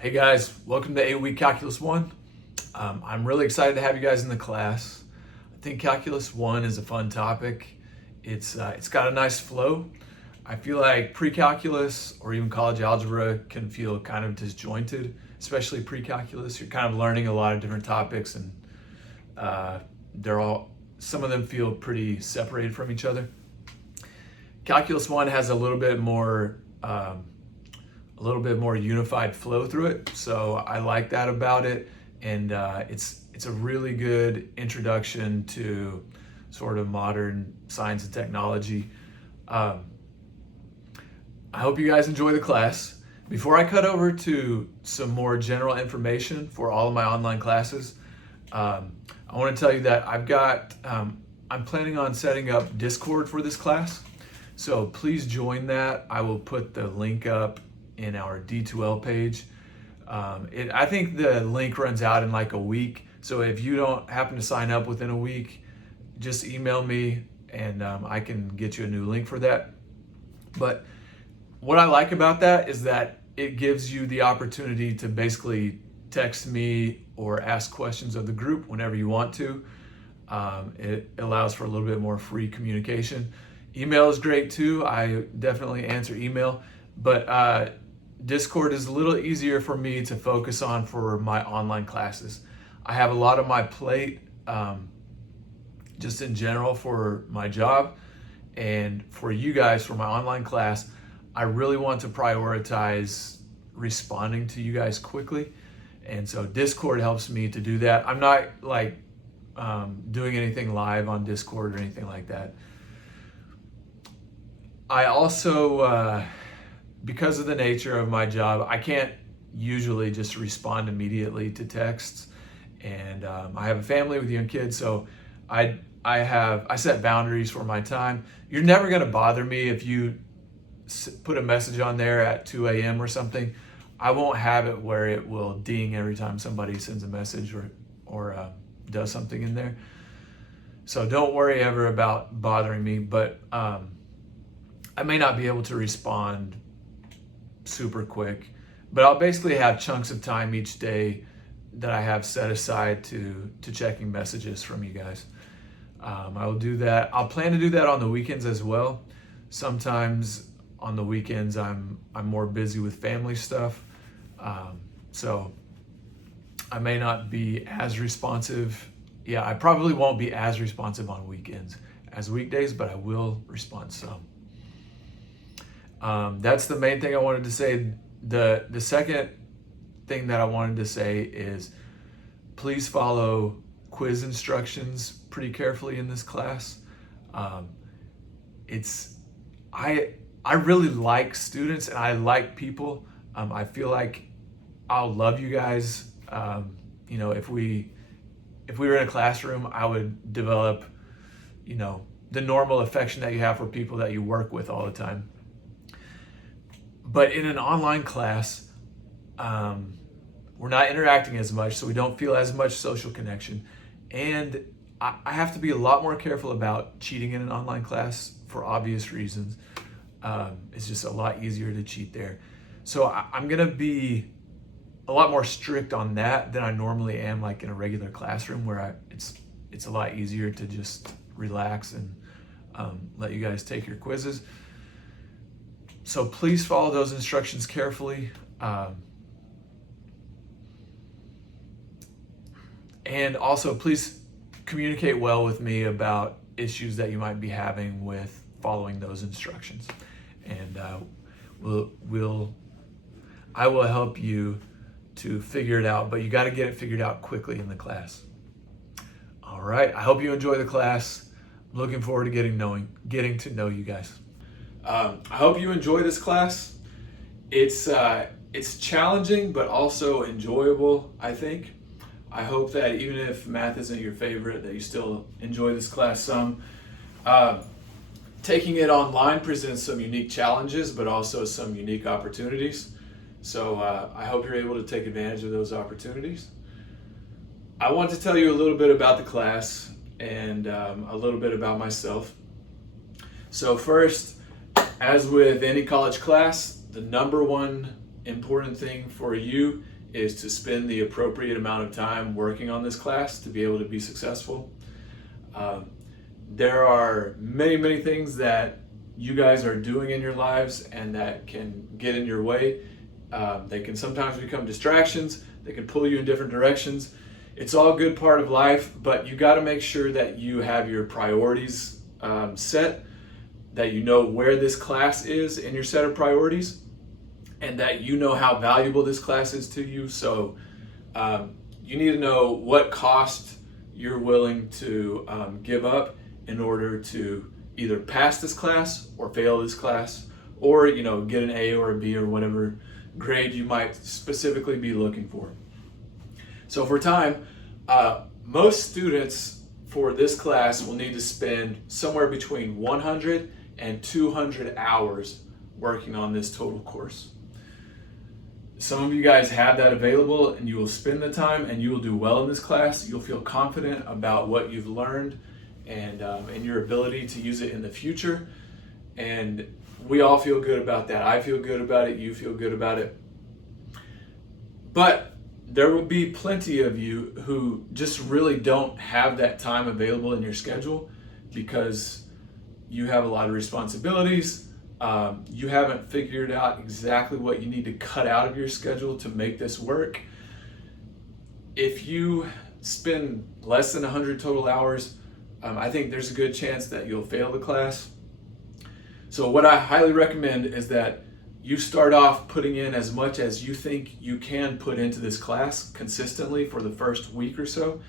Hey guys, welcome to 8-Week Calculus 1. I'm really excited to have you guys in the class. I think Calculus 1 is a fun topic. It's got a nice flow. I feel like pre-calculus or even college algebra can feel kind of disjointed, especially pre-calculus. You're kind of learning a lot of different topics and some of them feel pretty separated from each other. Calculus 1 has a little bit more unified flow through it, so I like that about it, and it's a really good introduction to sort of modern science and technology. I hope you guys enjoy the class. Before I cut over to some more general information for all of my online classes, I want to tell you that I'm planning on setting up Discord for this class, so please join that. I will put the link up in our D2L page. I think the link runs out in like a week, so if you don't happen to sign up within a week, just email me and I can get you a new link for that. But what I like about that is that it gives you the opportunity to basically text me or ask questions of the group whenever you want to. It allows for a little bit more free communication. Email is great too. I definitely answer email, but Discord is a little easier for me to focus on for my online classes. I have a lot on my plate just in general for my job, and for you guys for my online class, I really want to prioritize responding to you guys quickly, and so Discord helps me to do that. I'm not like doing anything live on Discord or anything like that. I also because of the nature of my job, I can't usually just respond immediately to texts, and I have a family with young kids, so I set boundaries for my time. You're never going to bother me if you put a message on there at 2 a.m. or something. I won't have it where it will ding every time somebody sends a message or does something in there. So don't worry ever about bothering me, but I may not be able to respond super quick, but I'll basically have chunks of time each day that I have set aside to checking messages from you guys. I will do that. I'll plan to do that on the weekends as well. Sometimes on the weekends I'm more busy with family stuff, so I may not be as responsive. Yeah, I probably won't be as responsive on weekends as weekdays, but I will respond some. That's the main thing I wanted to say. The second thing that I wanted to say is please follow quiz instructions pretty carefully in this class. I really like students and I like people. I feel like I'll love you guys. If we were in a classroom, I would develop, the normal affection that you have for people that you work with all the time. But in an online class, we're not interacting as much, so we don't feel as much social connection. And I have to be a lot more careful about cheating in an online class for obvious reasons. It's just a lot easier to cheat there. So I'm gonna be a lot more strict on that than I normally am like in a regular classroom where it's a lot easier to just relax and let you guys take your quizzes. So please follow those instructions carefully. And also please communicate well with me about issues that you might be having with following those instructions. And I will help you to figure it out, but you got to get it figured out quickly in the class. All right, I hope you enjoy the class. I'm looking forward to getting to know you guys. I hope you enjoy this class. It's challenging, but also enjoyable, I think. I hope that even if math isn't your favorite, that you still enjoy this class some. Taking it online presents some unique challenges, but also some unique opportunities. So I hope you're able to take advantage of those opportunities. I want to tell you a little bit about the class and a little bit about myself. So first, as with any college class, the number one important thing for you is to spend the appropriate amount of time working on this class to be able to be successful. There are many things that you guys are doing in your lives and that can get in your way. They can sometimes become distractions. They can pull you in different directions. It's all a good part of life, but you got to make sure that you have your priorities set, that you know where this class is in your set of priorities, and that you know how valuable this class is to you. So you need to know what cost you're willing to give up in order to either pass this class or fail this class, or get an A or a B or whatever grade you might specifically be looking for. So for time, most students for this class will need to spend somewhere between 100 and 200 hours working on this total course. Some of you guys have that available and you will spend the time and you will do well in this class. You'll feel confident about what you've learned and your ability to use it in the future. And we all feel good about that. I feel good about it. You feel good about it. But there will be plenty of you who just really don't have that time available in your schedule because you have a lot of responsibilities. You haven't figured out exactly what you need to cut out of your schedule to make this work. If you spend less than 100 total hours, I think there's a good chance that you'll fail the class. So what I highly recommend is that you start off putting in as much as you think you can put into this class consistently for the first week or so,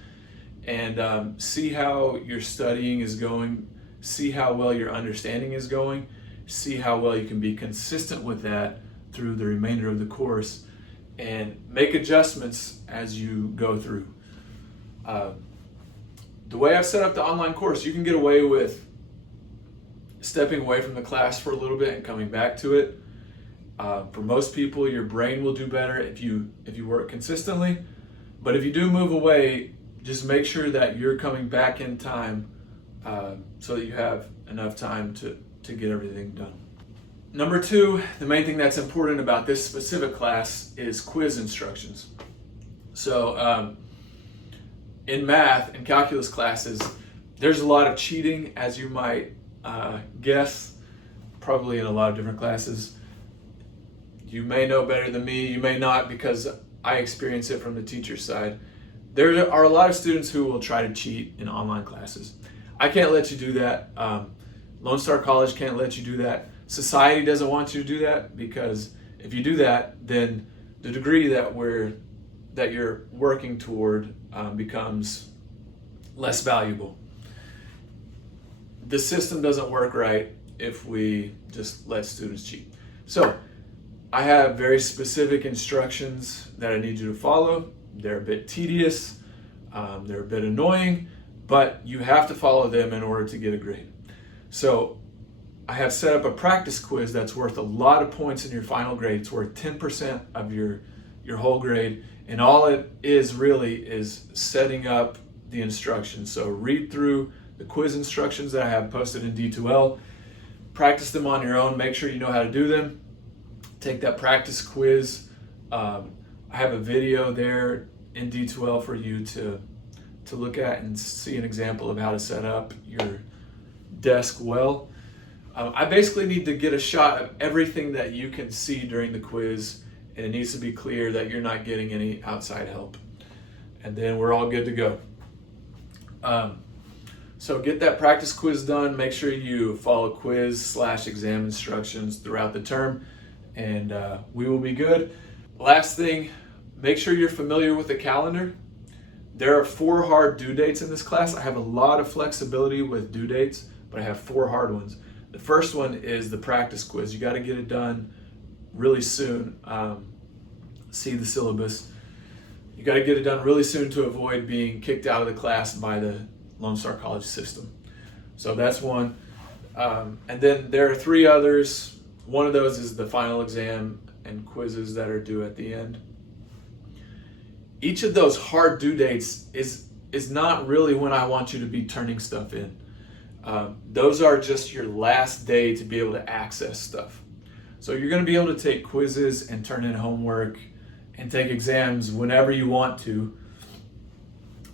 and see how your studying is going, see how well your understanding is going, see how well you can be consistent with that through the remainder of the course, and make adjustments as you go through. The way I've set up the online course, you can get away with stepping away from the class for a little bit and coming back to it. For most people, your brain will do better if you work consistently. But if you do move away, just make sure that you're coming back in time so that you have enough time to get everything done. Number two, the main thing that's important about this specific class is quiz instructions. So in math and calculus classes, there's a lot of cheating, as you might guess, probably in a lot of different classes. You may know better than me, you may not, because I experience it from the teacher's side. There are a lot of students who will try to cheat in online classes. I can't let you do that. Lone Star College can't let you do that. Society doesn't want you to do that, because if you do that, then the degree that you're working toward becomes less valuable. The system doesn't work right if we just let students cheat. So I have very specific instructions that I need you to follow. They're a bit tedious, they're a bit annoying, but you have to follow them in order to get a grade. So I have set up a practice quiz that's worth a lot of points in your final grade. It's worth 10% of your whole grade, and all it is really is setting up the instructions. So read through the quiz instructions that I have posted in D2L, practice them on your own, make sure you know how to do them. Take that practice quiz. I have a video there in D2L for you to look at and see an example of how to set up your desk well. I basically need to get a shot of everything that you can see during the quiz, and it needs to be clear that you're not getting any outside help. And then we're all good to go. So get that practice quiz done. Make sure you follow quiz/exam instructions throughout the term, and we will be good. Last thing, make sure you're familiar with the calendar. There are 4 hard due dates in this class. I have a lot of flexibility with due dates, but I have 4 hard ones. The first one is the practice quiz. You got to get it done really soon. See the syllabus. You got to get it done really soon to avoid being kicked out of the class by the Lone Star College system. So that's one. And then there are 3 others. One of those is the final exam and quizzes that are due at the end. Each of those hard due dates is not really when I want you to be turning stuff in. Those are just your last day to be able to access stuff. So you're going to be able to take quizzes and turn in homework and take exams whenever you want to.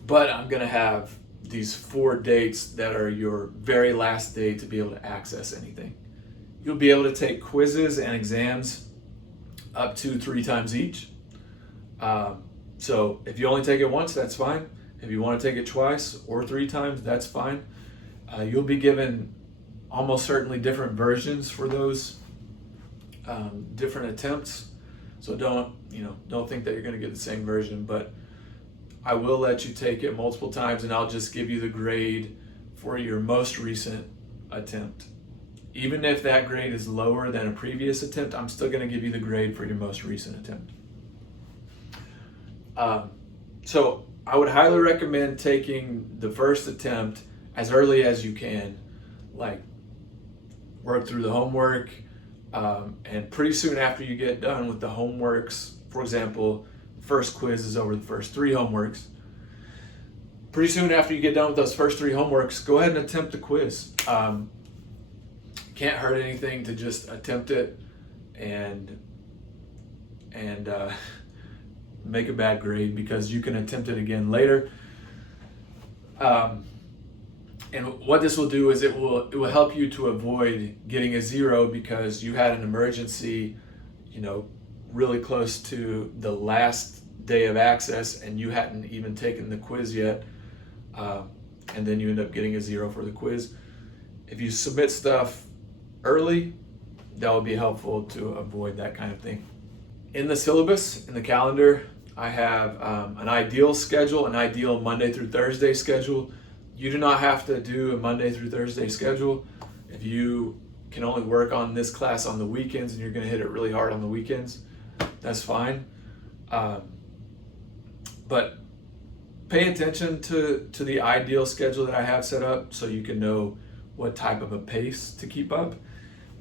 But I'm going to have these 4 dates that are your very last day to be able to access anything. You'll be able to take quizzes and exams up to 3 times each. So if you only take it once, that's fine. If you want to take it twice or 3 times, that's fine. You'll be given almost certainly different versions for those different attempts. So don't think that you're going to get the same version, but I will let you take it multiple times, and I'll just give you the grade for your most recent attempt. Even if that grade is lower than a previous attempt, I'm still going to give you the grade for your most recent attempt. So I would highly recommend taking the first attempt as early as you can, like work through the homework, and pretty soon after you get done with the homeworks, for example, first quiz is over the first 3 homeworks. Pretty soon after you get done with those first 3 homeworks, go ahead and attempt the quiz. Can't hurt anything to just attempt it and make a bad grade, because you can attempt it again later. And what this will do is it will help you to avoid getting a 0 because you had an emergency, really close to the last day of access and you hadn't even taken the quiz yet, and then you end up getting a 0 for the quiz. If you submit stuff early, that will be helpful to avoid that kind of thing. In the syllabus, in the calendar, I have an ideal schedule, an ideal Monday through Thursday schedule. You do not have to do a Monday through Thursday schedule. If you can only work on this class on the weekends and you're going to hit it really hard on the weekends, that's fine. But pay attention to the ideal schedule that I have set up so you can know what type of a pace to keep up.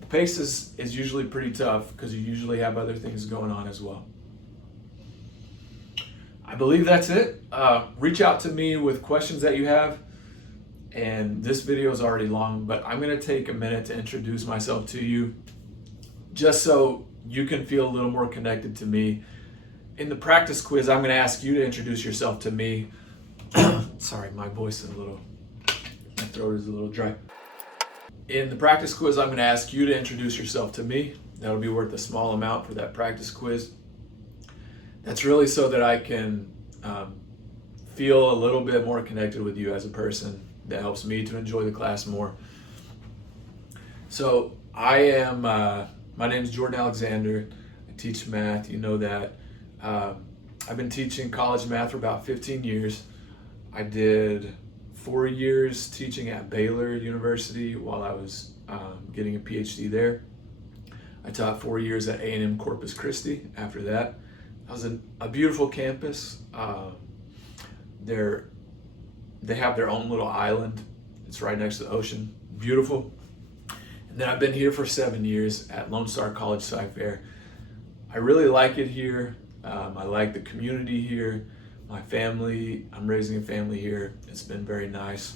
The pace is usually pretty tough because you usually have other things going on as well. I believe that's it. Reach out to me with questions that you have. And this video is already long, but I'm going to take a minute to introduce myself to you just so you can feel a little more connected to me. In the practice quiz, I'm going to ask you to introduce yourself to me. Sorry, my voice is my throat is a little dry. In the practice quiz, I'm going to ask you to introduce yourself to me. That'll be worth a small amount for that practice quiz. That's really so that I can feel a little bit more connected with you as a person. That helps me to enjoy the class more. So my name is Jordan Alexander. I teach math, you know that. I've been teaching college math for about 15 years. I did 4 years teaching at Baylor University while I was getting a PhD there. I taught 4 years at A&M Corpus Christi after that. That was a beautiful campus. They have their own little island. It's right next to the ocean. Beautiful. And then I've been here for 7 years at Lone Star College Sci-Fair. I really like it here. I like the community here. My family, I'm raising a family here. It's been very nice.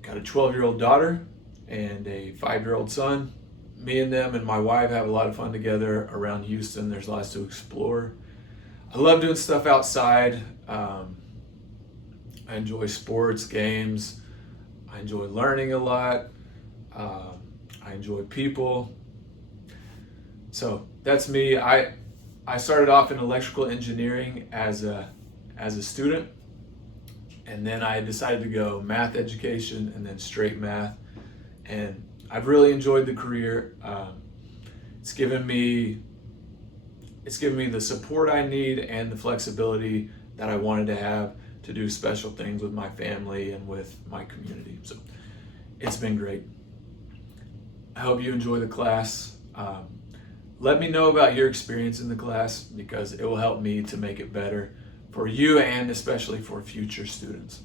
Got a 12-year-old daughter and a 5-year-old son. Me and them and my wife have a lot of fun together around Houston. There's lots to explore. I love doing stuff outside. I enjoy sports, games. I enjoy learning a lot. I enjoy people. So that's me. I started off in electrical engineering as a student, and then I decided to go math education and then straight math. And I've really enjoyed the career. It's given me the support I need and the flexibility that I wanted to have to do special things with my family and with my community. So it's been great. I hope you enjoy the class. Let me know about your experience in the class because it will help me to make it better for you and especially for future students.